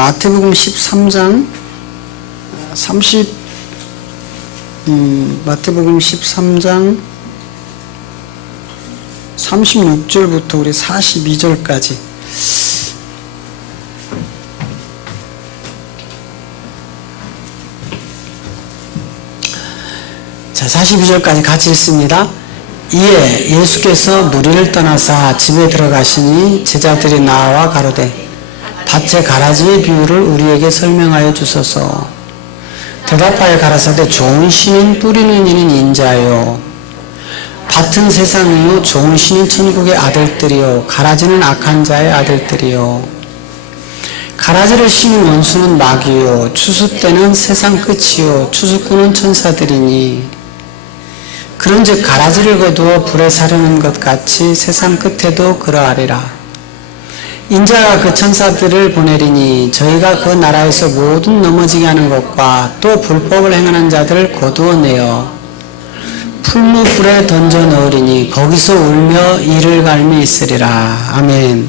마태복음 13장 마태복음 13장 36절부터 우리 42절까지 자, 42절까지 같이 읽습니다. 이에 예수께서 무리를 떠나사 집에 들어가시니 제자들이 나와 가로되 밭의 가라지의 비유를 우리에게 설명하여 주소서. 대답하여 가라사대 좋은 씨는 뿌리는 이는 인자요 밭은 세상이요 좋은 씨는 천국의 아들들이요 가라지는 악한 자의 아들들이요. 가라지를 심은 원수는 마귀요 추수 때는 세상 끝이요 추수꾼은 천사들이니 그런즉 가라지를 거두어 불에 사르는 것 같이 세상 끝에도 그러하리라. 인자가 그 천사들을 보내리니 저희가 그 나라에서 모든 넘어지게 하는 것과 또 불법을 행하는 자들을 거두어내어 풀무불에 던져 넣으리니 거기서 울며 이를 갈미 있으리라. 아멘.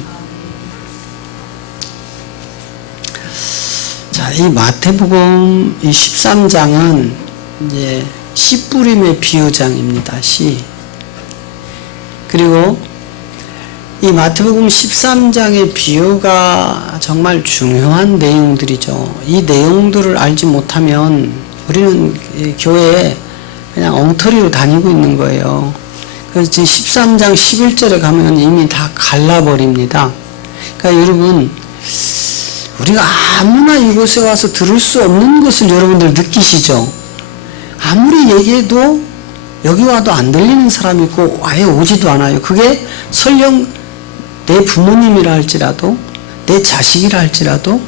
자, 이 마태복음 이 13장은 이제 씨 뿌림의 비유장입니다. 씨. 그리고 이 마태복음 13장의 비유가 정말 중요한 내용들이죠. 이 내용들을 알지 못하면 우리는 교회에 그냥 엉터리로 다니고 있는 거예요. 그래서 지금 13장 11절에 가면 이미 다 갈라버립니다. 그러니까 여러분, 우리가 아무나 이곳에 와서 들을 수 없는 것을 여러분들 느끼시죠? 아무리 얘기해도 여기 와도 안 들리는 사람이 있고 아예 오지도 않아요. 그게 설령 내 부모님이라 할지라도 내 자식이라 할지라도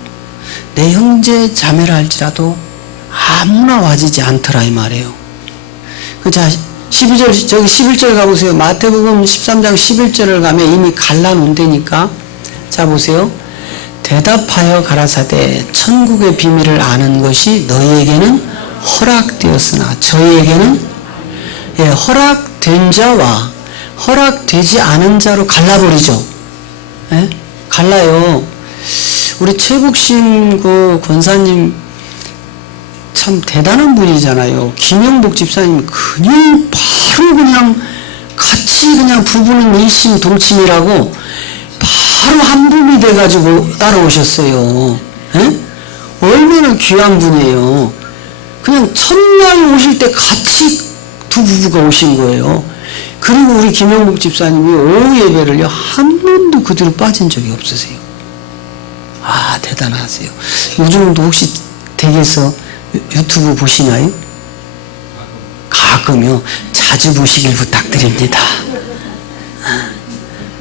내 형제 자매라 할지라도 아무나 와지지 않더라 이 말이에요. 자, 12절 저기 11절 가보세요. 마태복음 13장 11절을 가면 이미 갈라놓은다니까. 자 보세요. 대답하여 가라사대 천국의 비밀을 아는 것이 너희에게는 허락되었으나 저희에게는 허락된 자와 허락되지 않은 자로 갈라버리죠. 예? 갈라요. 우리 최국신 그 권사님 참 대단한 분이잖아요. 김영복 집사님 그냥 바로 그냥 같이 그냥 부부는 일심동침이라고 바로 한 분이 돼가지고 따라오셨어요. 예? 얼마나 귀한 분이에요. 그냥 첫날 오실 때 같이 두 부부가 오신 거예요. 그리고 우리 김영복 집사님이 오후 예배를요 한 번도 그 뒤로 빠진 적이 없으세요. 아 대단하세요. 요즘도 혹시 댁에서 유튜브 보시나요? 가끔요. 자주 보시길 부탁드립니다.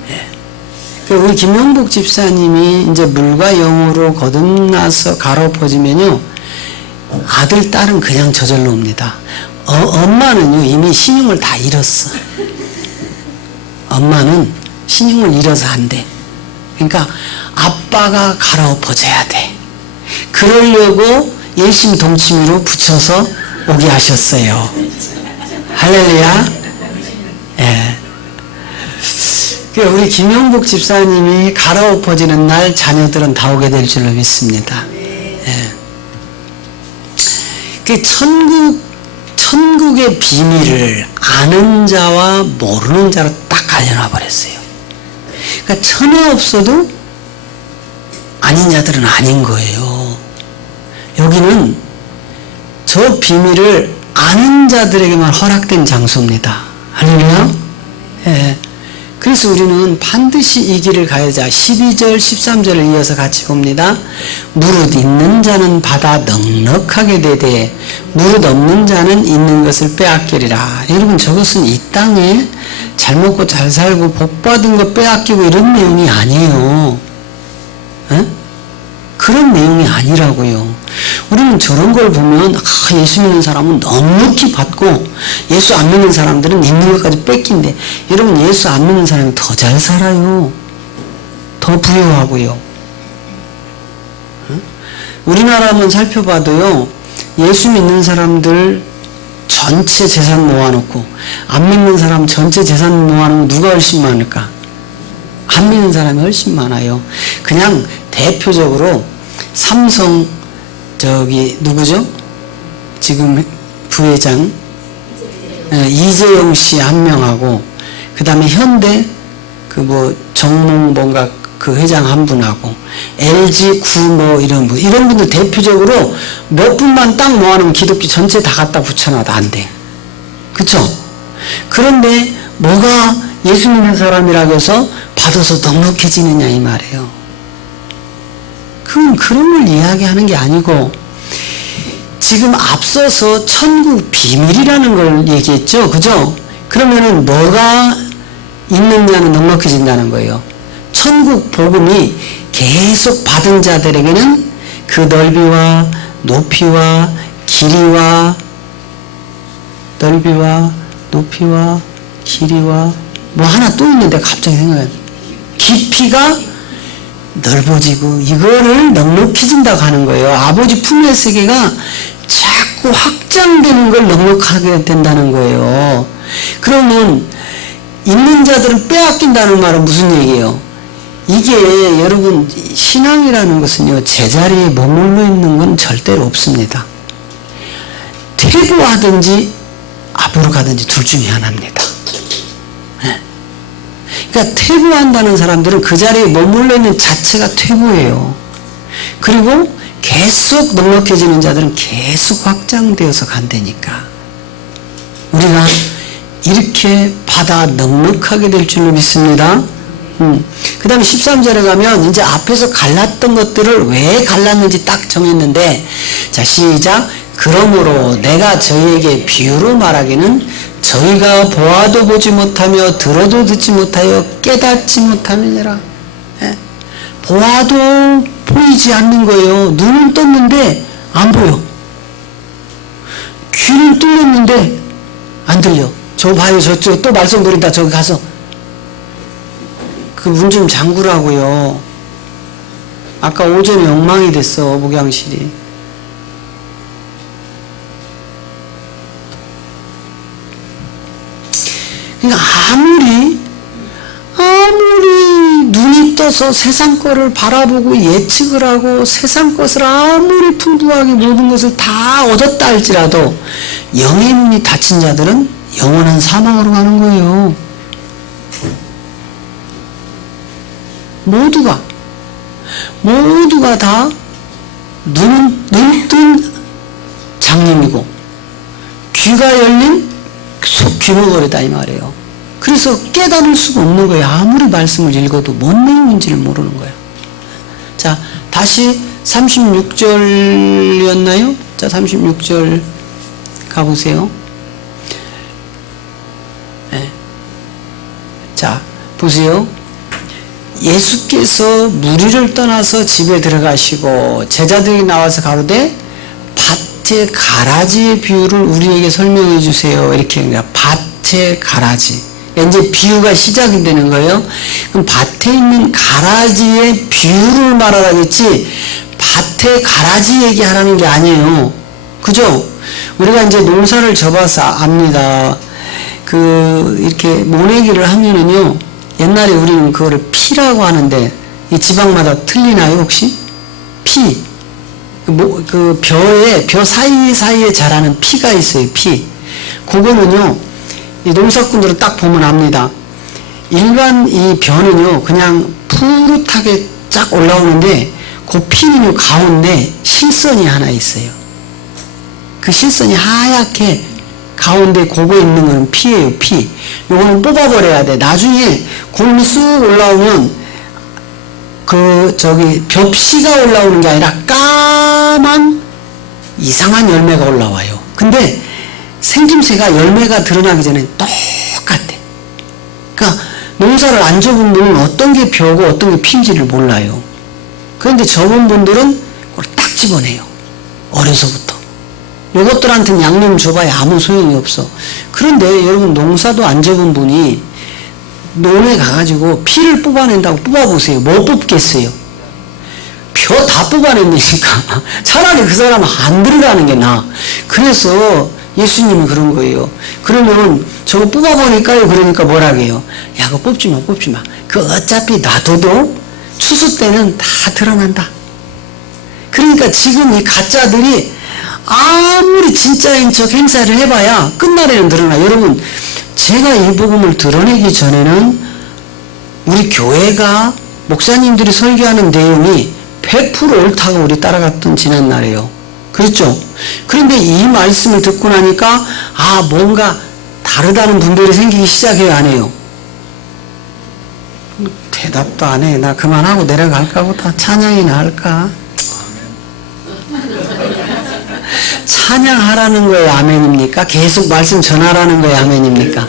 예. 우리 김영복 집사님이 이제 물과 영으로 거듭나서 갈아엎어지면요 아들 딸은 그냥 저절로 옵니다. 엄마는요 이미 신용을 다 잃었어. 엄마는 신용을 잃어서 안 돼. 그러니까 아빠가 갈아엎어져야 돼. 그러려고 일심동침으로 붙여서 오게 하셨어요. 할렐루야. 예. 우리 김영복 집사님이 갈아엎어지는 날 자녀들은 다 오게 될 줄로 믿습니다. 예. 천국의 비밀을 아는 자와 모르는 자로 딱 갈려놔 버렸어요. 그러니까 천에 없어도 아닌 자들은 아닌 거예요. 여기는 저 비밀을 아는 자들에게만 허락된 장소입니다. 할렐루야. 예. 그래서 우리는 반드시 이 길을 가야자. 12절 13절을 이어서 같이 봅니다. 무릇 있는 자는 받아 넉넉하게 되되 무릇 없는 자는 있는 것을 빼앗기리라. 여러분 저것은 이 땅에 잘 먹고 잘 살고 복 받은 거 빼앗기고 이런 내용이 아니에요. 에? 그런 내용이 아니라고요. 우리는 저런 걸 보면 예수 믿는 사람은 넉넉히 받고 예수 안 믿는 사람들은 있는 것까지 뺏긴대. 여러분 예수 안 믿는 사람이 더 잘 살아요. 더 부유하고요. 우리나라만 살펴봐도요 예수 믿는 사람들 전체 재산 모아놓고 안 믿는 사람 전체 재산 모아놓으면 누가 훨씬 많을까? 안 믿는 사람이 훨씬 많아요. 그냥 대표적으로 삼성 저기 누구죠? 지금 부회장 이재용 씨 한 명하고 그 다음에 현대 그 뭐 정몽 뭔가 그 회장 한 분하고 LG 구뭐 이런 분들 대표적으로 몇 분만 딱 모아놓으면 기독교 전체 다 갖다 붙여놔도 안 돼. 그쵸? 그런데 뭐가 예수 믿는 사람이라고 해서 받아서 넉넉해지느냐 이 말이에요. 그건 그런 걸 이야기하는 게 아니고 지금 앞서서 천국 비밀이라는 걸 얘기했죠. 그죠? 그러면은 뭐가 있느냐는 넉넉해진다는 거예요. 천국 복음이 계속 받은 자들에게는 그 넓이와 높이와 길이와 넓이와 높이와 길이와 뭐 하나 또 있는데 갑자기 생각나요. 깊이가 넓어지고 이거를 넉넉해진다고 하는 거예요. 아버지 품의 세계가 자꾸 확장되는 걸 넉넉하게 된다는 거예요. 그러면 있는 자들은 빼앗긴다는 말은 무슨 얘기예요? 이게 여러분 신앙이라는 것은요 제자리에 머물러 있는 건 절대로 없습니다. 퇴보하든지 앞으로 가든지 둘 중에 하나입니다. 그러니까 퇴보한다는 사람들은 그 자리에 머물러 있는 자체가 퇴보예요. 그리고 계속 넉넉해지는 자들은 계속 확장되어서 간다니까. 우리가 이렇게 받아 넉넉하게 될 줄로 믿습니다. 그 다음에 13절에 가면 이제 앞에서 갈랐던 것들을 왜 갈랐는지 딱 정했는데, 자 시작. 그러므로 내가 저희에게 비유로 말하기는 저희가 보아도 보지 못하며 들어도 듣지 못하여 깨닫지 못함이니라. 보아도 보이지 않는 거예요. 눈은 떴는데 안 보여. 귀를 뚫렸는데 안 들려. 저 봐요. 저쪽 또 말썽부린다. 저기 가서 그 문 좀 잠그라고요. 아까 오전에 엉망이 됐어. 목양실이. 그러니까 아무리 눈이 떠서 세상 거를 바라보고 예측을 하고 세상 것을 아무리 풍부하게 모든 것을 다 얻었다 할지라도 영의 눈이 닫힌 자들은 영원한 사망으로 가는 거예요. 모두가 다 눈은 뜬 장님이고 귀가 열린 속 귀머거리다 이 말이에요. 그래서 깨달을 수가 없는 거예요. 아무리 말씀을 읽어도 뭔 내용인지를 모르는 거예요. 자, 다시 36절이었나요? 자, 36절 가보세요. 네. 자, 보세요. 예수께서 무리를 떠나서 집에 들어가시고 제자들이 나와서 가로되 밭의 가라지의 비유를 우리에게 설명해 주세요. 이렇게 합니다. 밭의 가라지. 이제 비유가 시작이 되는 거예요. 그럼 밭에 있는 가라지의 비유를 말하라겠지 밭에 가라지 얘기하라는 게 아니에요. 그죠? 우리가 이제 농사를 접어서 압니다. 이렇게 모내기를 하면은요, 옛날에 우리는 그거를 피라고 하는데, 이 지방마다 틀리나요, 혹시? 피. 벼 사이사이에 자라는 피가 있어요, 피. 그거는요, 이 농사꾼들은 딱 보면 압니다. 일반 이 벼는요, 그냥 푸릇하게 쫙 올라오는데, 그 피는요, 가운데 실선이 하나 있어요. 그 실선이 하얗게 가운데 그거 있는 건 피예요, 피. 요거는 뽑아버려야 돼. 나중에 골이 쑥 올라오면, 벽씨가 올라오는 게 아니라 까만 이상한 열매가 올라와요. 근데 생김새가 열매가 드러나기 전에 똑같아. 그러니까 농사를 안 접은 분은 어떤 게 벼고 어떤 게 피인지를 몰라요. 그런데 접은 분들은 그걸 딱 집어내요. 어려서부터. 요것들한테는 양념 줘봐야 아무 소용이 없어. 그런데 여러분 농사도 안 접은 분이 논에 가가지고 피를 뽑아낸다고 뽑아보세요. 뭐 뽑겠어요? 벼 다 뽑아낸다니까. 차라리 그 사람은 안 들어가는 게 나아. 그래서 예수님이 그런 거예요. 그러면 저거 뽑아보니까요. 그러니까 뭐라고 해요? 야, 그거 뽑지 마. 그 어차피 놔둬도 추수 때는 다 드러난다. 그러니까 지금 이 가짜들이 아무리 진짜인 척 행사를 해봐야 끝날에는 드러나. 여러분, 제가 이 복음을 드러내기 전에는 우리 교회가 목사님들이 설교하는 내용이 100% 옳다고 우리 따라갔던 지난날이에요. 그렇죠? 그런데 이 말씀을 듣고 나니까 뭔가 다르다는 분들이 생기기 시작해요, 안 해요? 대답도 안 해. 나 그만하고 내려갈까 보다. 찬양이나 할까? 찬양하라는 거에 아멘입니까? 계속 말씀 전하라는 거에 아멘입니까?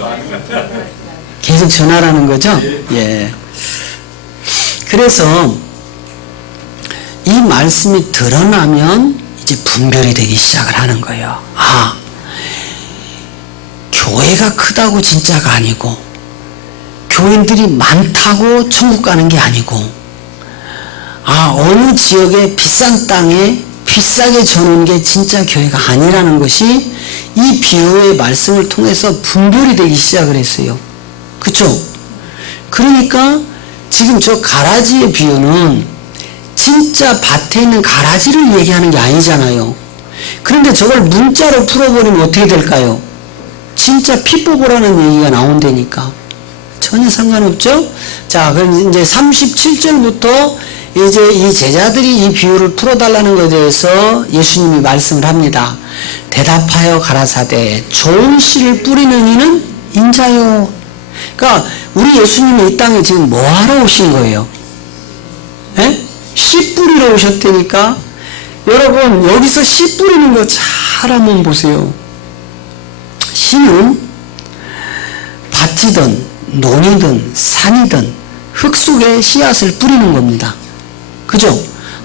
계속 전하라는 거죠? 예. 그래서 이 말씀이 드러나면 이제 분별이 되기 시작을 하는 거예요. 교회가 크다고 진짜가 아니고, 교인들이 많다고 천국 가는 게 아니고, 어느 지역의 비싼 땅에 비싸게 저는 게 진짜 교회가 아니라는 것이 이 비유의 말씀을 통해서 분별이 되기 시작을 했어요. 그쵸? 그러니까 지금 저 가라지의 비유는 진짜 밭에 있는 가라지를 얘기하는 게 아니잖아요. 그런데 저걸 문자로 풀어버리면 어떻게 될까요? 진짜 핏보고라는 얘기가 나온다니까. 전혀 상관없죠? 자, 그럼 이제 37절부터 이제 이 제자들이 이 비유를 풀어달라는 것에 대해서 예수님이 말씀을 합니다. 대답하여 가라사대 좋은 씨를 뿌리는 이는 인자요. 그러니까 우리 예수님이 이 땅에 지금 뭐 하러 오신 거예요? 예? 씨 뿌리러 오셨다니까. 여러분, 여기서 씨 뿌리는 거 잘 한번 보세요. 씨는 밭이든 논이든 산이든 흙 속에 씨앗을 뿌리는 겁니다. 그죠?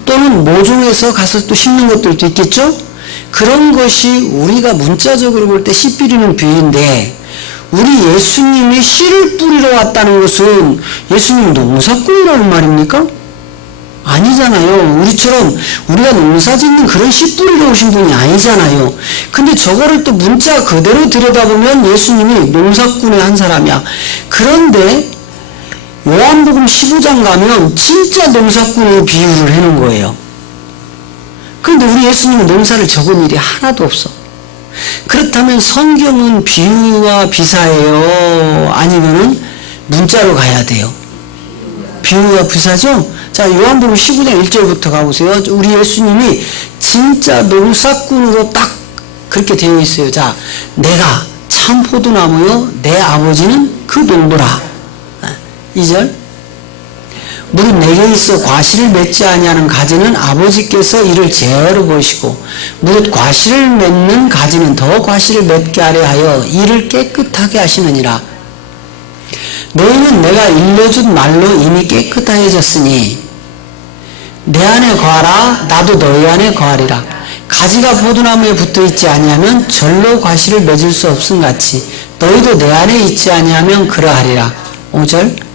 또는 모종에서 가서 또 심는 것들도 있겠죠? 그런 것이 우리가 문자적으로 볼 때 씨 뿌리는 비유인데, 우리 예수님이 씨를 뿌리러 왔다는 것은 예수님 농사꾼이라는 말입니까? 아니잖아요. 우리처럼 우리가 농사 짓는 그런 씨 뿌리러 오신 분이 아니잖아요. 근데 저거를 또 문자 그대로 들여다보면 예수님이 농사꾼의 한 사람이야. 그런데 요한복음 15장 가면 진짜 농사꾼의 비유를 해놓은 거예요. 그런데 우리 예수님은 농사를 적은 일이 하나도 없어. 그렇다면 성경은 비유와 비사예요? 아니면은 문자로 가야 돼요? 비유와 비사죠? 자, 요한복음 19장 1절부터 가보세요. 우리 예수님이 진짜 농사꾼으로 딱 그렇게 되어 있어요. 자, 내가 참 포도나무요, 내 아버지는 그 농부라. 2절. 무릇 내게 있어 과실을 맺지 아니하는 가지는 아버지께서 이를 제어로 보시고, 무릇 과실을 맺는 가지는 더 과실을 맺게 하려 하여 이를 깨끗하게 하시느니라. 너희는 내가 일러준 말로 이미 깨끗하여졌으니 내 안에 거하라. 나도 너희 안에 거하리라. 가지가 포도나무에 붙어있지 아니하면 절로 과실을 맺을 수 없음같이 너희도 내 안에 있지 아니하면 그러하리라. 5절.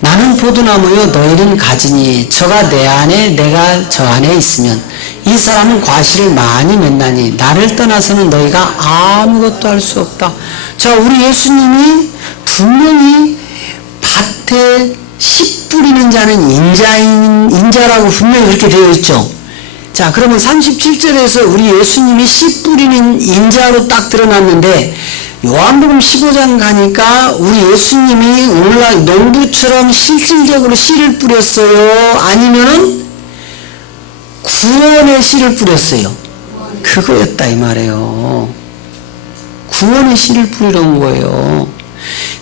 나는 포도나무요 너희는 가지니 저가 내 안에 내가 저 안에 있으면 이 사람은 과실을 많이 맺나니 나를 떠나서는 너희가 아무것도 할 수 없다. 자, 우리 예수님이 분명히 밭에 씨 뿌리는 자는 인자라고 분명히 그렇게 되어 있죠. 자, 그러면 37절에서 우리 예수님이 씨 뿌리는 인자로 딱 드러났는데, 요한복음 15장 가니까 우리 예수님이 오늘날 농부처럼 실질적으로 씨를 뿌렸어요? 아니면은 구원의 씨를 뿌렸어요? 그거였다 이 말이에요. 구원의 씨를 뿌리러 온 거예요.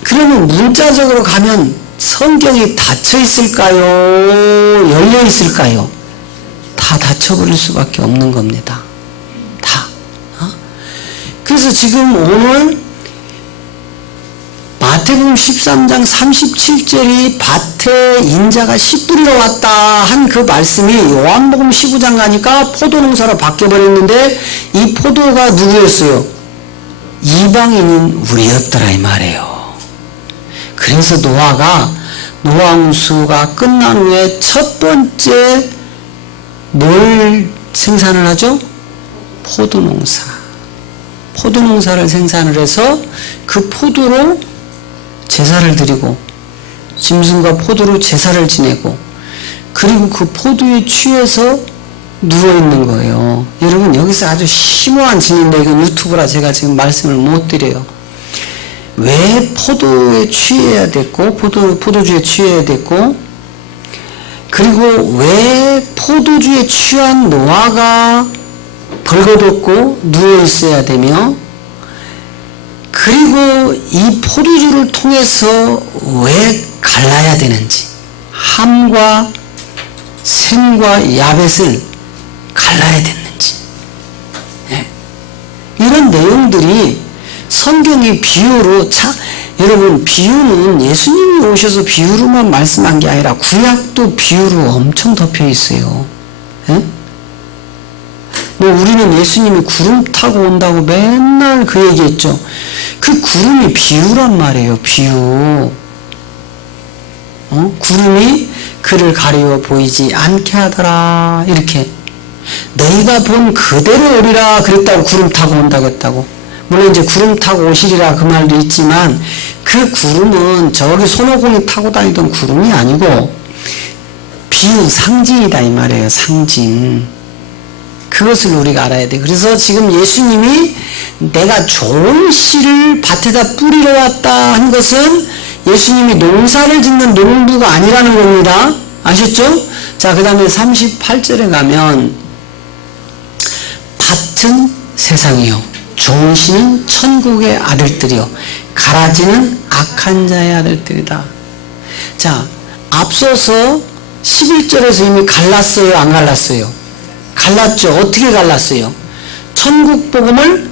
그러면 문자적으로 가면 성경이 닫혀 있을까요? 열려 있을까요? 다 닫혀버릴 수밖에 없는 겁니다. 다. 그래서 지금 오늘 마태복음 13장 37절이 밭에 인자가 씨 뿌리러 왔다 한 그 말씀이 요한복음 15장 가니까 포도농사로 바뀌어버렸는데, 이 포도가 누구였어요? 이방인인 우리였더라 이 말이에요. 그래서 노아홍수가 끝난 후에 첫 번째 뭘 생산을 하죠? 포도농사를 생산을 해서 그 포도로 제사를 드리고, 짐승과 포도로 제사를 지내고, 그리고 그 포도에 취해서 누워있는 거예요. 여러분, 여기서 아주 심오한 진리인데 이건 유튜브라 제가 지금 말씀을 못 드려요. 왜 포도에 취해야 됐고, 포도주에 취해야 됐고, 그리고 왜 포도주에 취한 노아가 벌거벗고 누워있어야 되며, 그리고 이 포도주를 통해서 왜 갈라야 되는지, 함과 셈과 야벳을 갈라야 됐는지, 예? 이런 내용들이 성경의 비유로, 여러분, 비유는 예수님이 오셔서 비유로만 말씀한 게 아니라 구약도 비유로 엄청 덮여 있어요. 예? 뭐 우리는 예수님이 구름 타고 온다고 맨날 그 얘기했죠. 그 구름이 비유란 말이에요. 비유. 구름이 그를 가리워 보이지 않게 하더라. 이렇게. 너희가 본 그대로 오리라 그랬다고 구름 타고 온다고 했다고. 물론 이제 구름 타고 오시리라 그 말도 있지만 그 구름은 저기 손오공이 타고 다니던 구름이 아니고 비유, 상징이다 이 말이에요. 상징. 그것을 우리가 알아야 돼. 그래서 지금 예수님이 내가 좋은 씨를 밭에다 뿌리러 왔다 한 것은 예수님이 농사를 짓는 농부가 아니라는 겁니다. 아셨죠? 자, 그 다음에 38절에 가면 밭은 세상이요, 좋은 씨는 천국의 아들들이요, 가라지는 악한 자의 아들들이다. 자, 앞서서 11절에서 이미 갈랐어요, 안 갈랐어요? 갈랐죠. 어떻게 갈랐어요? 천국 복음을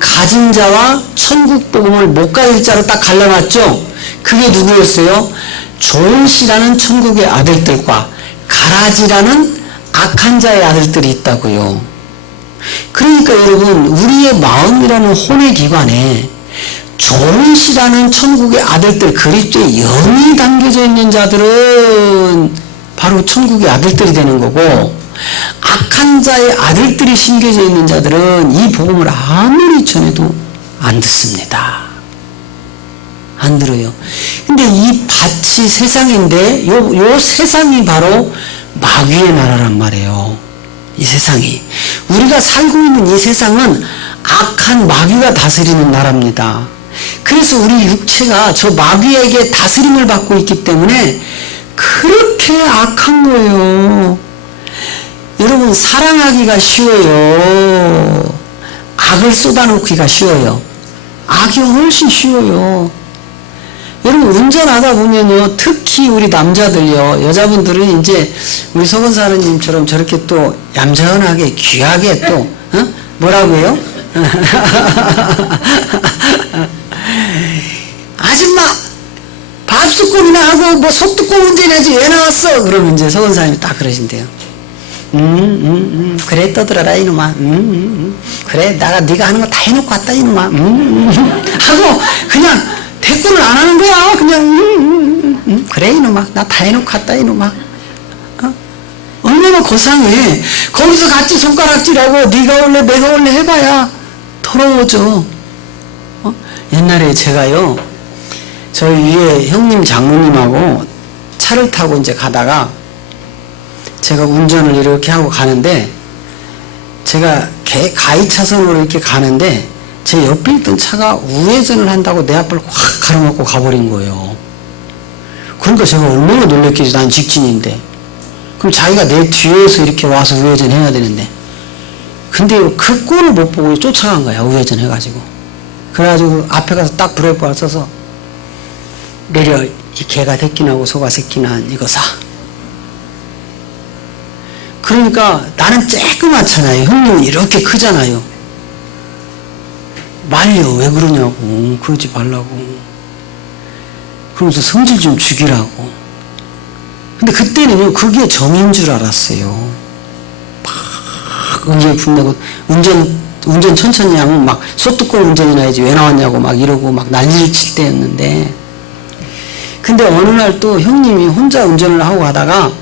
가진 자와 천국 복음을 못 가질 자로 딱 갈라놨죠. 그게 누구였어요? 좋은 씨라는 천국의 아들들과 가라지라는 악한 자의 아들들이 있다고요. 그러니까 여러분, 우리의 마음이라는 혼의 기관에 좋은 씨라는 천국의 아들들, 그리스도의 영이 담겨져 있는 자들은 바로 천국의 아들들이 되는 거고, 악한 자의 아들들이 심겨져 있는 자들은 이 복음을 아무리 전해도 안 듣습니다. 안 들어요. 근데 이 밭이 세상인데 요 세상이 바로 마귀의 나라란 말이에요. 이 세상이. 우리가 살고 있는 이 세상은 악한 마귀가 다스리는 나라입니다. 그래서 우리 육체가 저 마귀에게 다스림을 받고 있기 때문에 그렇게 악한 거예요. 여러분, 사랑하기가 쉬워요. 악을 쏟아놓기가 쉬워요. 악이 훨씬 쉬워요. 여러분, 운전하다 보면요, 특히 우리 남자들요, 여자분들은 이제 우리 서건사님처럼 저렇게 또 얌전하게 귀하게 또 뭐라고 해요? 아줌마 밥숟가락이나 하고 뭐 속듣고 운전해야지 왜 나왔어? 그러면 이제 서건사님이 딱 그러신대요. 그래 떠들어라 이놈아. 그래 네가 하는 거 다 해놓고 왔다 이놈아. 하고 그냥 대꾸를 안 하는 거야. 그냥 그래 이놈아, 나 다 해놓고 왔다 이놈아. 얼마나 고상해. 거기서 같이 손가락질하고 네가 올래 내가 올래 해봐야 더러워져. 옛날에 제가요, 저희 위에 형님 장로님하고 차를 타고 이제 가다가 제가 운전을 이렇게 하고 가는데, 제가 가이 차선으로 이렇게 가는데 제 옆에 있던 차가 우회전을 한다고 내 앞을 확 가로막고 가버린 거예요. 그러니까 제가 얼마나 놀랬겠지. 난 직진인데. 그럼 자기가 내 뒤에서 이렇게 와서 우회전해야 되는데, 근데 그 꼴을 못 보고 쫓아간 거야. 우회전해가지고. 그래가지고 앞에 가서 딱 브레이크를 써서 내려, 이 개가 새끼나고 소가 새끼난 이거 사. 그러니까 나는 쬐끄맣잖아요. 형님은 이렇게 크잖아요. 말려. 왜 그러냐고. 그러지 말라고. 그러면서 성질 좀 죽이라고. 근데 그때는요, 그게 정인 줄 알았어요. 막 의기에 분내고 운전 천천히 하면 막 소뚜껑 운전이나 해야지 왜 나왔냐고 막 이러고 막 난리를 칠 때였는데, 근데 어느 날 또 형님이 혼자 운전을 하고 가다가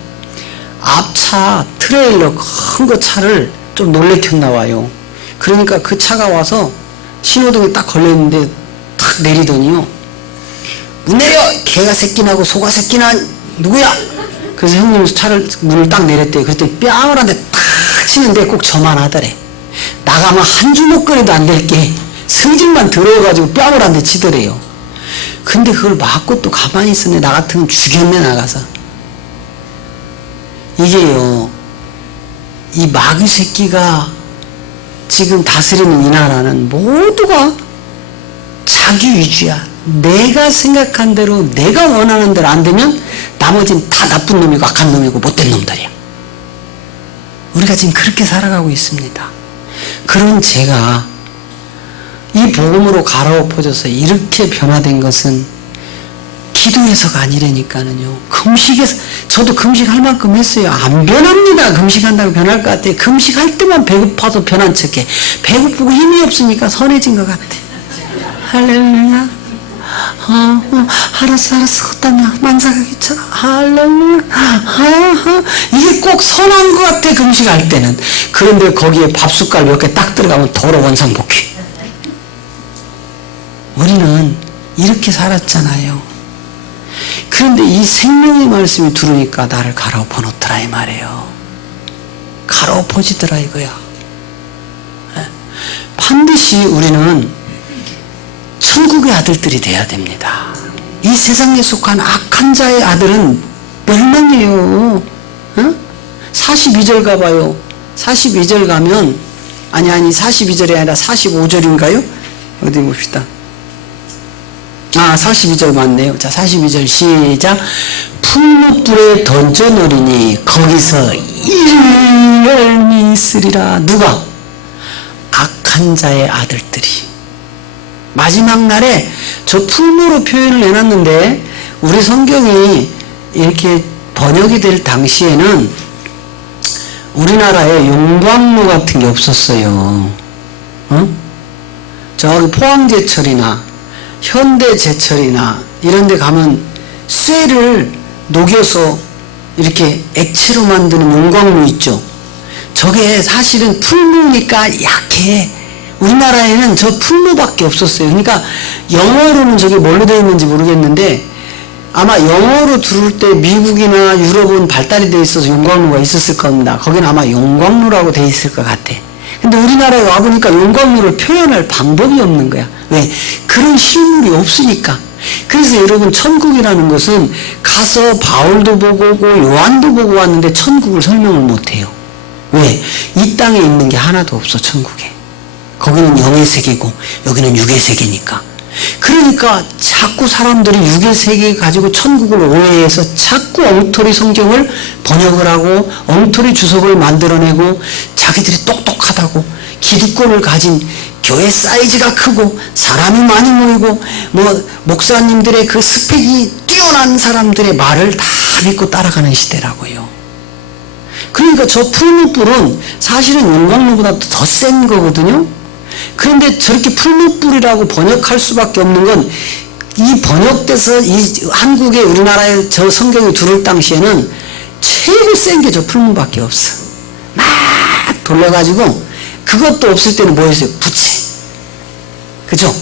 앞차 트레일러 큰 거 차를 좀 놀래켰나 봐요. 그러니까 그 차가 와서 신호등에 딱 걸려있는데 탁 내리더니요, 문 내려! 개가 새끼나고 소가 새끼난 누구야? 그래서 형님 차를 문을 딱 내렸대요. 그랬더니 뺨을 한 대 탁 탁 치는데 꼭 저만 하더래. 나가면 한 주먹거리도 안 될 게 성질만 더러워가지고 뺨을 한 대 치더래요. 근데 그걸 맞고 또 가만히 있었네. 나 같으면 죽였네, 나가서. 이게요, 이 마귀 새끼가 지금 다스리는 이 나라는 모두가 자기 위주야. 내가 생각한 대로, 내가 원하는 대로 안 되면 나머지는 다 나쁜 놈이고 악한 놈이고 못된 놈들이야. 우리가 지금 그렇게 살아가고 있습니다. 그런 제가 이 복음으로 갈아엎어져서 이렇게 변화된 것은 기도해서가 아니라니까는요. 금식에서, 저도 금식할 만큼 했어요. 안 변합니다. 금식한다고 변할 것 같아. 금식할 때만 배고파서 변한 척해. 배고프고 힘이 없으니까 선해진 것 같아. 할렐루야. 알았어, 걷다냐. 만삭하기처럼. 할렐루야. 이게 꼭 선한 것 같아, 금식할 때는. 그런데 거기에 밥숟갈 몇 개 딱 들어가면 도로 원상복귀. 우리는 이렇게 살았잖아요. 그런데 이 생명의 말씀이 들으니까 나를 갈아엎어 놓더라 이 말이에요. 갈아엎어지더라 이거야. 반드시 우리는 천국의 아들들이 돼야 됩니다. 이 세상에 속한 악한 자의 아들은 멸망이에요. 42절 가봐요. 42절 가면, 아니 42절이 아니라 45절인가요? 어디 봅시다. 42절 맞네요. 자, 42절 시작. 풀무불에 던져놓으리니 거기서 일열미 있으리라. 누가? 악한 자의 아들들이. 마지막 날에 저 풀무로 표현을 해놨는데 우리 성경이 이렇게 번역이 될 당시에는 우리나라에 용광로 같은 게 없었어요. 저기 포항제철이나 현대제철이나 이런 데 가면 쇠를 녹여서 이렇게 액체로 만드는 용광로 있죠. 저게 사실은 풀무니까 약해. 우리나라에는 저 풀무밖에 없었어요. 그러니까 영어로는 저게 뭘로 되어 있는지 모르겠는데 아마 영어로 들을 때 미국이나 유럽은 발달이 되어 있어서 용광로가 있었을 겁니다. 거기는 아마 용광로라고 되어 있을 것 같아. 근데 우리나라에 와보니까 용광로를 표현할 방법이 없는 거야. 왜? 그런 실물이 없으니까. 그래서 여러분 천국이라는 것은 가서 바울도 보고 오고 요한도 보고 왔는데 천국을 설명을 못해요. 왜? 이 땅에 있는 게 하나도 없어 천국에. 거기는 영의 세계고 여기는 육의 세계니까. 그러니까 자꾸 사람들이 육의 세계 가지고 천국을 오해해서 자꾸 엉터리 성경을 번역을 하고 엉터리 주석을 만들어내고 자기들이 똑똑하다고 기득권을 가진 교회 사이즈가 크고 사람이 많이 모이고 뭐 목사님들의 그 스펙이 뛰어난 사람들의 말을 다 믿고 따라가는 시대라고요. 그러니까 저 풀무불은 사실은 용광로보다 더 센 거거든요. 그런데 저렇게 풀무불이라고 번역할 수밖에 없는 건 이 번역돼서 이 한국에 우리나라에 저 성경이 들을 당시에는 최고 센 게 저 풀무밖에 없어. 막 돌려가지고 그것도 없을 때는 뭐였어요? 부채. 그죠?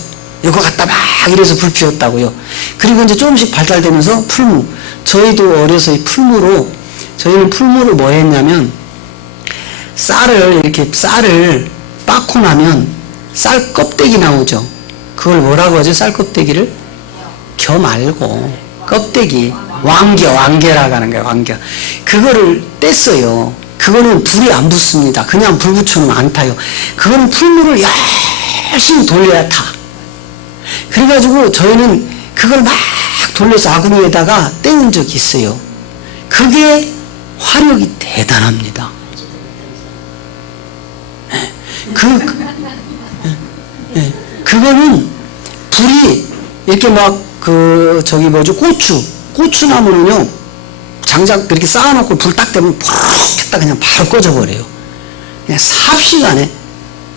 이거 갖다 막 이래서 불 피웠다고요. 그리고 이제 조금씩 발달되면서 풀무. 저희도 어려서 이 풀무로, 저희는 풀무로 뭐 했냐면 쌀을 빻고 나면 쌀 껍데기 나오죠. 그걸 뭐라고 하죠? 쌀 껍데기를? 겨 말고 껍데기. 왕겨라고 하는 거예요. 왕겨. 그거를 뗐어요. 그거는 불이 안 붙습니다. 그냥 불 붙여놓으면 안 타요. 그거는 풀무를 열심히 돌려야 타. 그래가지고 저희는 그걸 막 돌려서 아그니에다가 떼운 적이 있어요. 그게 화력이 대단합니다. 그거는 불이 이렇게 막 고추나무는요, 장작 이렇게 쌓아놓고 불 딱 대면 푹 했다 그냥 바로 꺼져버려요. 그냥 삽시간에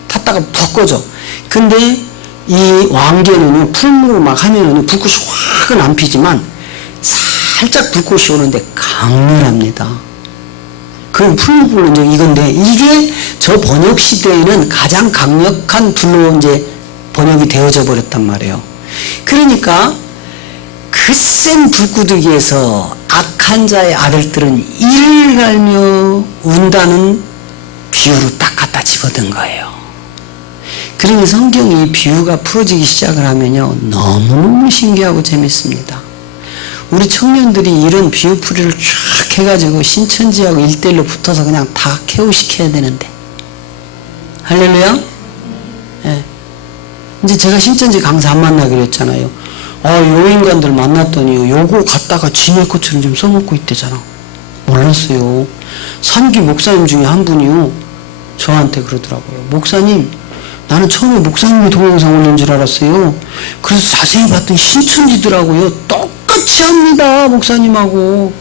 탔다가 푹 꺼져. 근데 이 왕개는요, 풀무로 막 하면은 불꽃이 확은 안 피지만 살짝 불꽃이 오는데 강렬합니다. 그 풀무불은 이제 이건데, 이게 저 번역 시대에는 가장 강력한 불로 이제 번역이 되어져 버렸단 말이에요. 그러니까 그 센 불구덩이에서 악한 자의 아들들은 이를 갈며 운다는 비유로 딱 갖다 집어든 거예요. 그러니 성경이 비유가 풀어지기 시작을 하면요, 너무너무 신기하고 재밌습니다. 우리 청년들이 이런 비유풀이를 쫙 해가지고 신천지하고 1대1로 붙어서 그냥 다 케어시켜야 되는데. 할렐루야? 예. 이제 제가 신천지 강사 안 만나기로 했잖아요. 요 인간들 만났더니 요거 갖다가 지네 것처럼 좀 써먹고 있대잖아. 몰랐어요. 삼기 목사님 중에 한 분이요, 저한테 그러더라고요. 목사님, 나는 처음에 목사님이 동영상 올린 줄 알았어요. 그래서 자세히 봤더니 신천지더라고요. 똑같이 합니다, 목사님하고.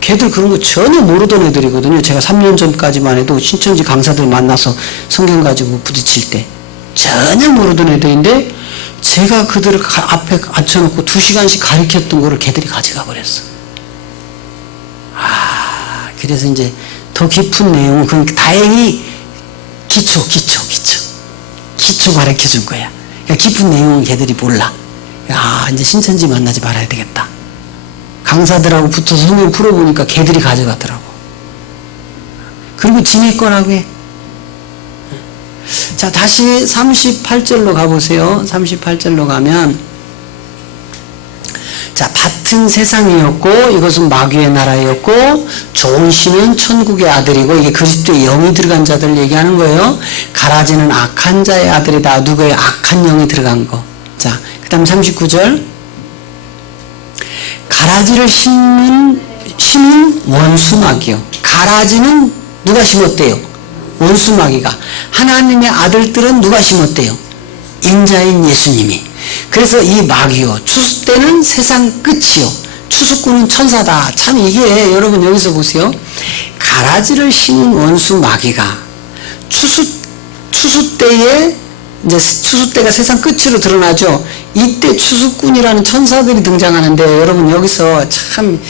걔들 그런 거 전혀 모르던 애들이거든요. 제가 3년 전까지만 해도 신천지 강사들 만나서 성경 가지고 부딪힐 때 전혀 모르던 애들인데, 제가 그들을 앞에 앉혀놓고 2시간씩 가르쳤던 거를 걔들이 가져가 버렸어. 그래서 이제 더 깊은 내용은, 그건 다행히 기초 가르쳐 준 거야. 그러니까 깊은 내용은 걔들이 몰라. 이제 신천지 만나지 말아야 되겠다. 강사들하고 붙어서 성경 풀어보니까 걔들이 가져가더라고. 그리고 지네 거라고 해. 자, 다시 38절로 가보세요. 38절로 가면, 자, 밭은 세상이었고 이것은 마귀의 나라였고 좋은 씨는 천국의 아들이고, 이게 그리스도의 영이 들어간 자들 얘기하는 거예요. 가라지는 악한 자의 아들이다. 누구의 악한 영이 들어간 거. 자, 그 다음 39절. 가라지를 심은 원수마귀요. 가라지는 누가 심었대요? 원수마귀가. 하나님의 아들들은 누가 심었대요? 인자인 예수님이. 그래서 이 마귀요, 추수 때는 세상 끝이요, 추수꾼은 천사다. 참 이게, 여러분 여기서 보세요. 가라지를 심은 원수 마귀가 추수 때에, 이제 추수 때가 세상 끝으로 드러나죠. 이때 추수꾼이라는 천사들이 등장하는데, 여러분 여기서 참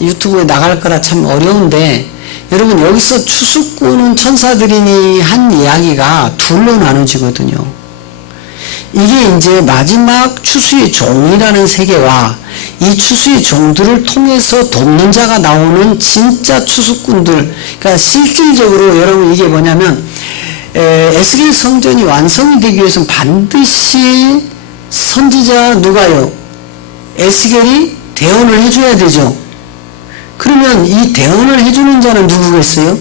유튜브에 나갈 거라 참 어려운데, 여러분 여기서 추수꾼은 천사들이니 한 이야기가 둘로 나눠지거든요. 이게 이제 마지막 추수의 종이라는 세계와 이 추수의 종들을 통해서 돕는 자가 나오는 진짜 추수꾼들. 그러니까 실질적으로 여러분 이게 뭐냐면, 에스겔 성전이 완성이 되기 위해서는 반드시 선지자 누가요? 에스겔이 대언을 해줘야 되죠. 그러면 이 대언을 해주는 자는 누구겠어요?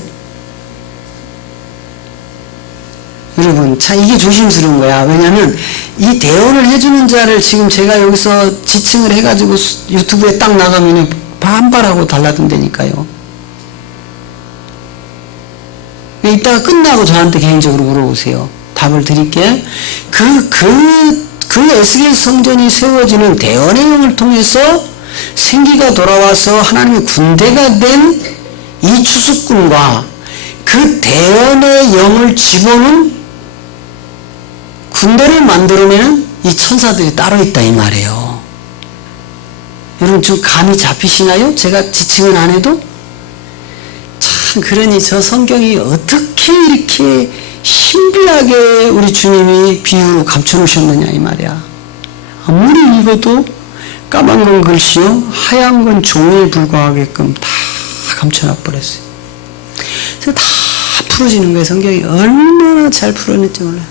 여러분, 참 이게 조심스러운 거야. 왜냐면 이 대언을 해주는 자를 지금 제가 여기서 지칭을 해가지고 유튜브에 딱 나가면 반발하고 달라든다니까요. 이따가 끝나고 저한테 개인적으로 물어보세요. 답을 드릴게. 그 에스겔 성전이 세워지는 대언의 영을 통해서 생기가 돌아와서 하나님의 군대가 된 이 추수꾼과 그 대언의 영을 집어넣은 군대를 만들어내는 이 천사들이 따로 있다 이 말이에요. 여러분 좀 감이 잡히시나요? 제가 지칭은 안 해도? 참, 그러니 저 성경이 어떻게 이렇게 신비하게 우리 주님이 비유로 감춰놓으셨느냐 이 말이야. 아무리 읽어도 까만 건 글씨요, 하얀 건 종이에 불과하게끔 다 감춰놔버렸어요. 그래서 다 풀어지는 거예요. 성경이 얼마나 잘 풀어냈지 몰라요.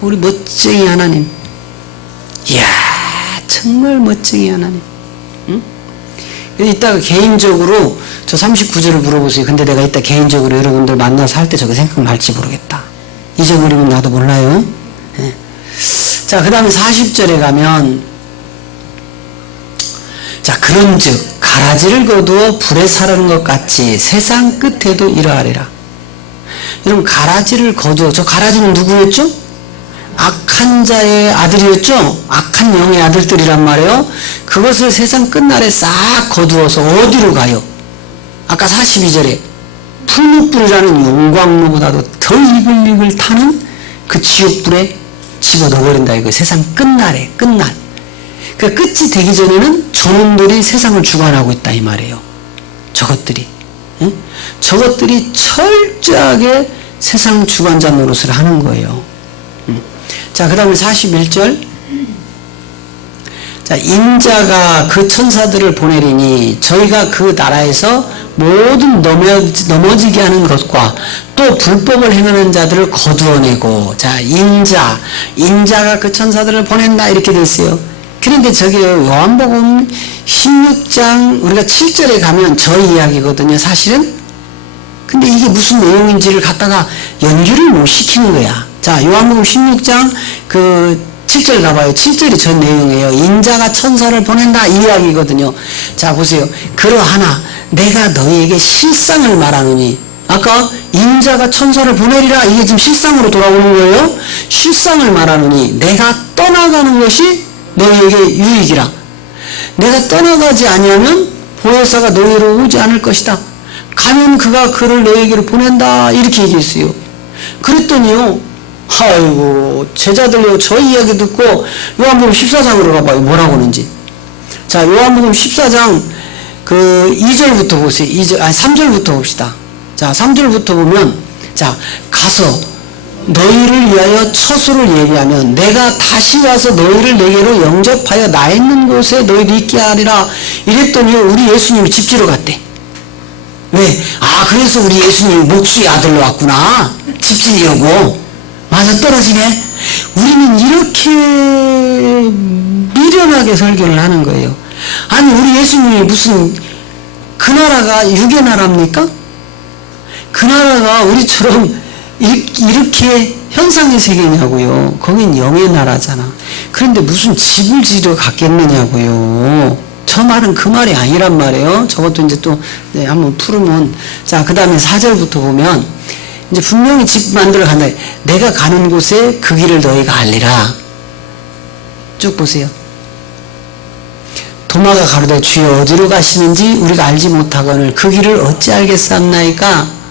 우리 멋쟁이 하나님. 이야, 정말 멋쟁이 하나님. 응? 이따가 개인적으로 저 39절을 물어보세요. 근데 내가 이따 개인적으로 여러분들 만나서 할 때 저게 생각날지 모르겠다. 잊어버리면 나도 몰라요. 네. 자, 그 다음에 40절에 가면, 자, 그런즉 가라지를 거두어 불에 사르는 것 같이 세상 끝에도 이러하리라. 여러분, 가라지를 거두어, 저 가라지는 누구였죠? 악한 자의 아들이었죠? 악한 영의 아들들이란 말이에요. 그것을 세상 끝날에 싹 거두어서 어디로 가요? 아까 42절에 풀무불이라는 용광로보다도 더 이글이글 타는 그 지옥불에 집어넣어버린다 이거. 세상 끝날에, 끝날. 그 끝이 되기 전에는 저놈들이 세상을 주관하고 있다 이 말이에요. 저것들이. 응? 저것들이 철저하게 세상 주관자 노릇을 하는 거예요. 자, 그 다음에 41절. 자, 인자가 그 천사들을 보내리니 저희가 그 나라에서 모든 넘어지게 하는 것과 또 불법을 행하는 자들을 거두어내고, 자, 인자가 그 천사들을 보낸다 이렇게 됐어요. 그런데 저게 요한복음 16장 우리가 7절에 가면 저 이야기거든요, 사실은. 근데 이게 무슨 내용인지를 갖다가 연결을 못 시키는 거야. 자, 요한복음 16장 그 7절 가봐요. 7절이 전 내용이에요. 인자가 천사를 보낸다 이 이야기거든요. 자, 보세요. 그러하나 내가 너희에게 실상을 말하노니, 아까 인자가 천사를 보내리라 이게 지금 실상으로 돌아오는 거예요. 실상을 말하노니 내가 떠나가는 것이 너희에게 유익이라. 내가 떠나가지 아니하면 보혜사가 너희로 오지 않을 것이다. 가면 그가 그를 너희에게로 보낸다 이렇게 얘기했어요. 그랬더니요, 아이고 제자들요 저 이야기 듣고 요한복음 14장으로 가봐요. 뭐라고 하는지. 자, 요한복음 14장 그 2절부터 보세요. 3절부터 봅시다. 자, 3절부터 보면, 자, 가서 너희를 위하여 처소를 예비하면 내가 다시 와서 너희를 내게로 영접하여 나 있는 곳에 너희를 있게 하리라. 이랬더니 우리 예수님이 집 지러 갔대. 왜? 아, 그래서 우리 예수님이 목수의 아들로 왔구나. 집 지려고. 맞아, 떨어지네. 우리는 이렇게 미련하게 설교를 하는 거예요. 아니, 우리 예수님이 무슨 그 나라가 육의 나라입니까? 그 나라가 우리처럼 이렇게 현상의 세계냐고요. 거긴 영의 나라잖아. 그런데 무슨 집을 지러 갔겠느냐고요. 저 말은 그 말이 아니란 말이에요. 저것도 이제 또 한번 풀으면, 자, 그 다음에 4절부터 보면 이제 분명히 집 만들어 간다. 내가 가는 곳에 그 길을 너희가 알리라. 쭉 보세요. 도마가 가로되 주여 어디로 가시는지 우리가 알지 못하거늘 그 길을 어찌 알겠사옵나이까.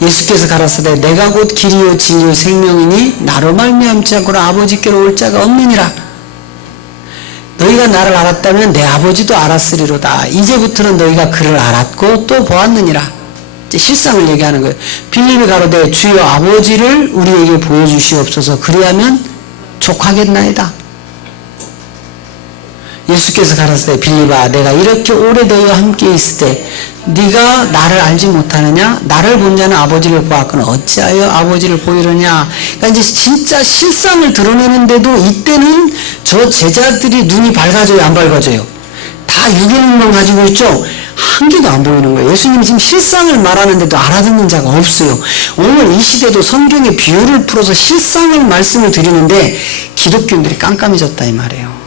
예수께서 가라사대 내가 곧 길이요 진리요 생명이니 나로 말미암지 않고는 아버지께로 올 자가 없느니라. 너희가 나를 알았다면 내 아버지도 알았으리로다. 이제부터는 너희가 그를 알았고 또 보았느니라. 이제 실상을 얘기하는 거예요. 빌립이 가로되 주여 아버지를 우리에게 보여주시옵소서. 그리하면 족하겠나이다. 예수께서 가라사대 빌립아 내가 이렇게 오래 너희와 함께 있을 때 네가 나를 알지 못하느냐? 나를 본 자는 아버지를 보았거늘 어찌하여 아버지를 보이느냐? 그러니까 이제 진짜 실상을 드러내는데도 이때는 저 제자들이 눈이 밝아져요, 안 밝아져요? 다 유기능만 가지고 있죠? 한 개도 안 보이는 거예요. 예수님이 지금 실상을 말하는데도 알아듣는 자가 없어요. 오늘 이 시대도 성경의 비유를 풀어서 실상을 말씀을 드리는데 기독교인들이 깜깜해졌다 이 말이에요.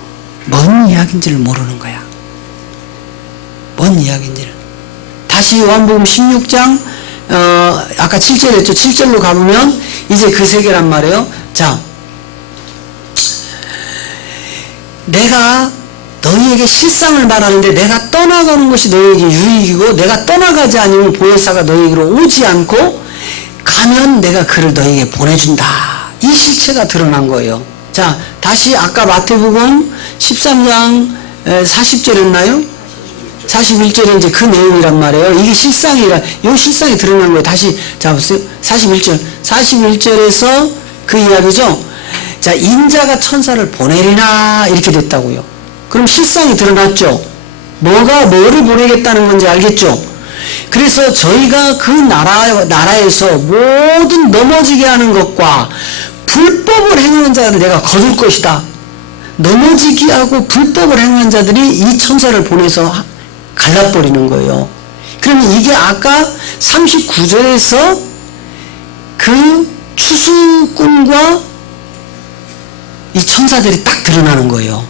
뭔 이야기인지를 모르는 거야. 뭔 이야기인지를. 다시 요한복음 16장 아까 7절 했죠. 7절로 가보면 이제 그 세계란 말이에요. 자, 내가 너희에게 실상을 말하는데 내가 떠나가는 것이 너희에게 유익이고 내가 떠나가지 않으면 보혜사가 너희에게로 오지 않고 가면 내가 그를 너희에게 보내준다. 이 실체가 드러난 거예요. 자, 다시 아까 마태복음 13장 40절이었나요? 41절에 이제 그 내용이란 말이에요. 이게 실상이라, 이 실상이 드러난 거예요. 다시 잡으세요. 41절에서 그 이야기죠. 자, 인자가 천사를 보내리나 이렇게 됐다고요. 그럼 실상이 드러났죠. 뭐를 보내겠다는 건지 알겠죠. 그래서 저희가 그 나라에서 모든 넘어지게 하는 것과 불법을 행하는 자들을 내가 거둘 것이다. 넘어지게 하고 불법을 행하는 자들이 이 천사를 보내서 갈라버리는 거예요. 그러면 이게 아까 39절에서 그 추수꾼과 이 천사들이 딱 드러나는 거예요.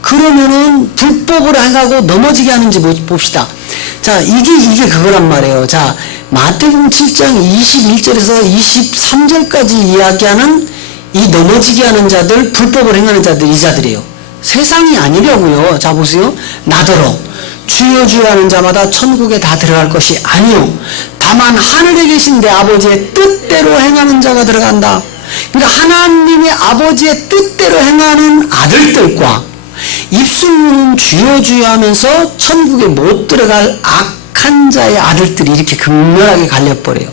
그러면은 불법을 행하고 넘어지게 하는지 봅시다. 자, 이게 그거란 말이에요. 자, 마태복음 7장 21절에서 23절까지 이야기하는 이 넘어지게 하는 자들, 불법을 행하는 자들, 이 자들이에요. 세상이 아니려고요. 자, 보세요. 나더러 주여 주여 하는 자마다 천국에 다 들어갈 것이 아니요 다만 하늘에 계신 내 아버지의 뜻대로 행하는 자가 들어간다. 그러니까 하나님의 아버지의 뜻대로 행하는 아들들과 입술로는 주여 주여 하면서 천국에 못 들어갈 악한 자의 아들들이 이렇게 극렬하게 갈려버려요.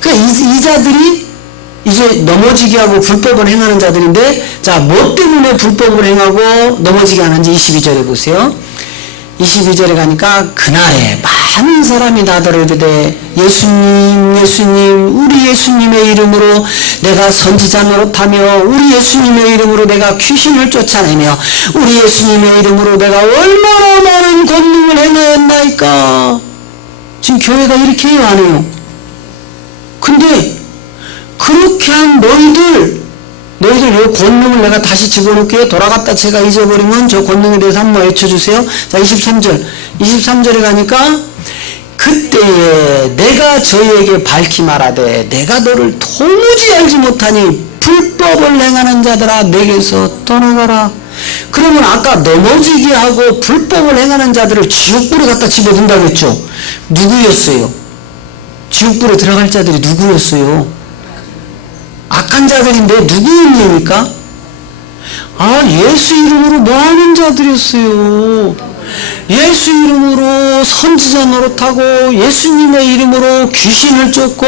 그러니까 이 자들이 이제 넘어지게 하고 불법을 행하는 자들인데, 자, 뭐 때문에 불법을 행하고 넘어지게 하는지 22절에 보세요. 22절에 가니까 그날에 많은 사람이 나더러되 예수님 예수님 우리 예수님의 이름으로 내가 선지자 노릇하며 우리 예수님의 이름으로 내가 귀신을 쫓아내며 우리 예수님의 이름으로 내가 얼마나 많은 권능을 행하였나이까. 지금 교회가 이렇게 해요, 안 해요? 근데 그렇게 한 너희들 요 권능을 내가 다시 집어넣을게요. 돌아갔다 제가 잊어버리면 저 권능에 대해서 한번 외쳐주세요. 자, 23절에 가니까 그때에 내가 저희에게 밝히 말하되 내가 너를 도무지 알지 못하니 불법을 행하는 자들아 내게서 떠나가라. 그러면 아까 넘어지게 하고 불법을 행하는 자들을 지옥불에 갖다 집어든다고 했죠. 누구였어요? 지옥불에 들어갈 자들이 누구였어요? 악한 자들인데 누구 의미입니까? 아, 예수 이름으로 뭐하는 자들이었어요. 예수 이름으로 선지자 노릇하고 예수님의 이름으로 귀신을 쫓고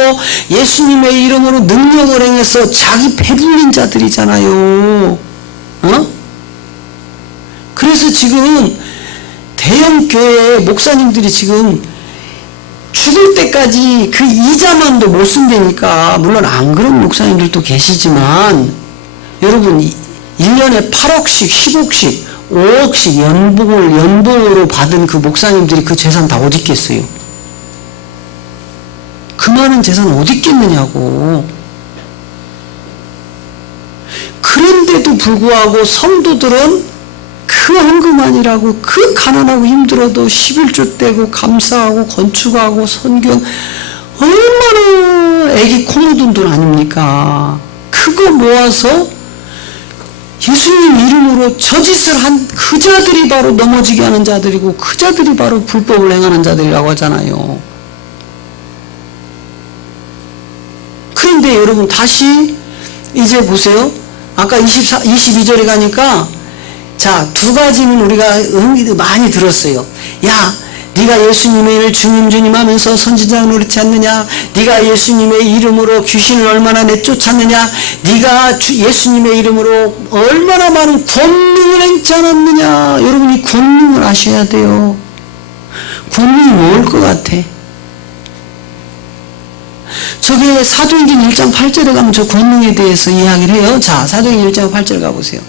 예수님의 이름으로 능력을 행해서 자기 배불린 자들이잖아요. 어? 그래서 지금 대형 교회 목사님들이 지금 죽을 때까지 그 이자만도 못 쓴다니까. 물론 안 그런 목사님들도 계시지만 여러분 1년에 8억씩 10억씩 5억씩 연봉으로 받은 그 목사님들이 그 재산 다 어디 있겠어요? 그 많은 재산 어디 있겠느냐고. 그런데도 불구하고 성도들은 그 헌금하니라고 그 가난하고 힘들어도 11조 떼고 감사하고 건축하고 선교하고 얼마나 애기 코 묻은 돈 아닙니까? 그거 모아서 예수님 이름으로 저 짓을 한 그 자들이 바로 넘어지게 하는 자들이고 그 자들이 바로 불법을 행하는 자들이라고 하잖아요. 그런데 여러분 다시 이제 보세요. 아까 22절에 가니까 자, 두 가지는 우리가 많이 들었어요. 야, 네가 예수님의 이름을 주님 주님 하면서 선지자 노릇지 않느냐? 네가 예수님의 이름으로 귀신을 얼마나 내쫓았느냐? 네가 예수님의 이름으로 얼마나 많은 권능을 행치 않았느냐? 여러분이 권능을 아셔야 돼요. 권능이 뭘 것 같아? 저게 사도행전 1장 8절에 가면 저 권능에 대해서 이야기를 해요. 자, 사도행전 1장 8절 가보세요.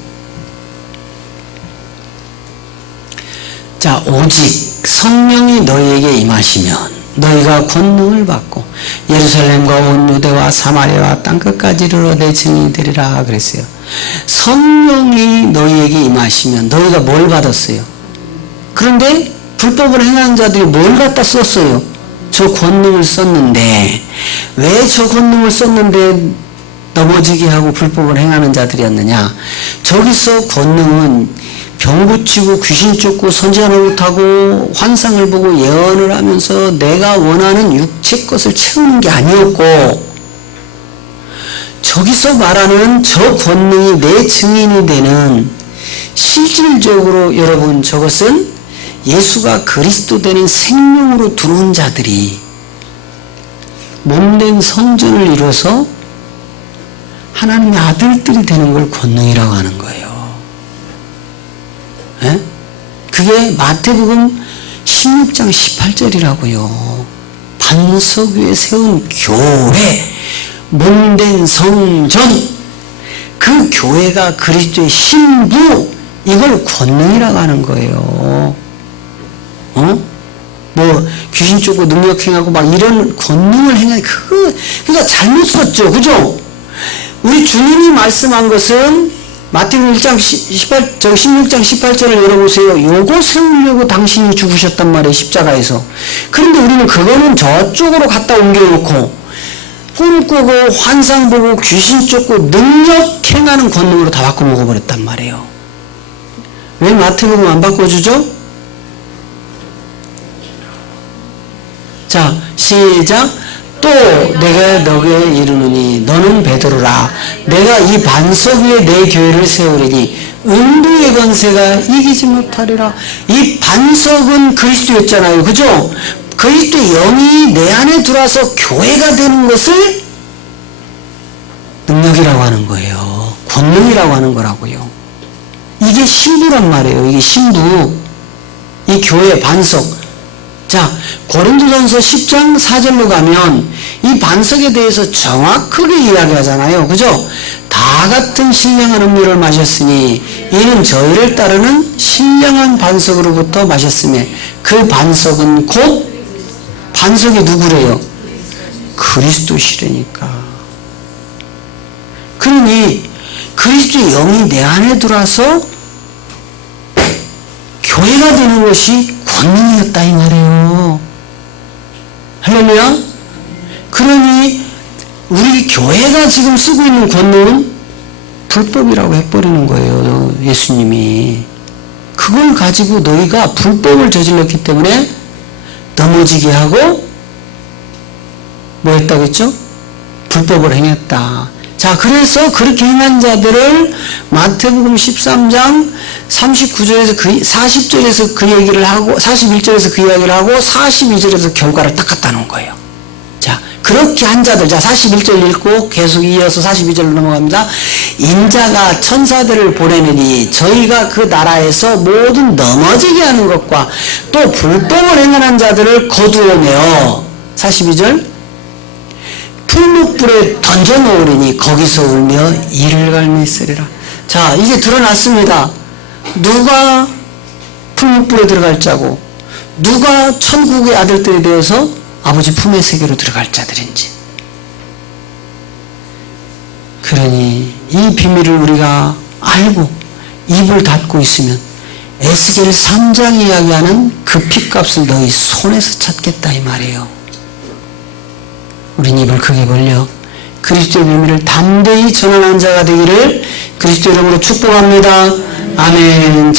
자, 오직 성령이 너희에게 임하시면 너희가 권능을 받고 예루살렘과 온 유대와 사마리아와 땅끝까지 이르러 내 증인이 되리라 그랬어요. 성령이 너희에게 임하시면 너희가 뭘 받았어요? 그런데 불법을 행하는 자들이 뭘 갖다 썼어요? 저 권능을 썼는데 왜 저 권능을 썼는데 넘어지게 하고 불법을 행하는 자들이었느냐? 저기서 권능은 병 고치고 귀신 쫓고 선지자 노릇하고 환상을 보고 예언을 하면서 내가 원하는 육체 것을 채우는 게 아니었고 저기서 말하는 저 권능이 내 증인이 되는 실질적으로 여러분 저것은 예수가 그리스도 되는 생명으로 들어온 자들이 몸된 성전을 이뤄서 하나님의 아들들이 되는 걸 권능이라고 하는 거예요. 예? 그게 마태복음 16장 18절이라고요. 반석 위에 세운 교회, 몸된 성전, 그 교회가 그리스도의 신부, 이걸 권능이라고 하는 거예요. 뭐 귀신 쫓고 능력 행하고 막 이런 권능을 행하니 그거 잘못 썼죠, 그죠? 우리 주님이 말씀한 것은 마태복음 16장 18절을 열어보세요. 요거 세우려고 당신이 죽으셨단 말이에요, 십자가에서. 그런데 우리는 그거는 저쪽으로 갖다 옮겨놓고 꿈꾸고 환상 보고 귀신 쫓고 능력 행하는 권능으로 다 바꿔 먹어버렸단 말이에요. 왜 마태복음 안 바꿔주죠? 자, 시작. 또 내가 너에게 이르노니 너는 베드로라. 내가 이 반석 위에 내 교회를 세우리니 음부의 권세가 이기지 못하리라. 이 반석은 그리스도였잖아요, 그죠? 그리스도의 영이 내 안에 들어와서 교회가 되는 것을 능력이라고 하는 거예요. 권능이라고 하는 거라고요. 이게 신부란 말이에요. 이게 신부. 이 교회 반석. 자, 고린도전서 10장 4절로 가면 이 반석에 대해서 정확하게 이야기하잖아요. 그죠? 다 같은 신령한 음료를 마셨으니 이는 저희를 따르는 신령한 반석으로부터 마셨으며 그 반석은 곧 반석이 누구래요? 그리스도시라니까. 그러니 그리스도의 영이 내 안에 들어와서 교회가 되는 것이 권능이었다 이 말이에요. 할렐루야. 그러니 우리 교회가 지금 쓰고 있는 권능은 불법이라고 해버리는 거예요. 예수님이 그걸 가지고 너희가 불법을 저질렀기 때문에 넘어지게 하고 뭐 했다겠죠? 불법을 행했다. 자, 그래서 그렇게 행한 자들을 마태복음 13장 39절에서 40절에서 그 얘기를 하고 41절에서 그 이야기를 하고 42절에서 결과를 딱 갖다 놓은 거예요. 자, 그렇게 한 자들, 자 41절 읽고 계속 이어서 42절로 넘어갑니다. 인자가 천사들을 보내느니 저희가 그 나라에서 모든 넘어지게 하는 것과 또 불법을 행하는 자들을 거두어내어 42절 풀무불에 던져놓으리니 거기서 울며 이를 갈미쓰리라. 자, 이게 드러났습니다. 누가 풀무불에 들어갈 자고 누가 천국의 아들들이 되어서 아버지 품의 세계로 들어갈 자들인지. 그러니 이 비밀을 우리가 알고 입을 닫고 있으면 에스겔 3장 이야기하는 그 핏값을 너희 손에서 찾겠다 이 말이에요. 우린 입을 크게 벌려 그리스도의 비밀을 담대히 전하는 자가 되기를 그리스도 이름으로 축복합니다. 아멘.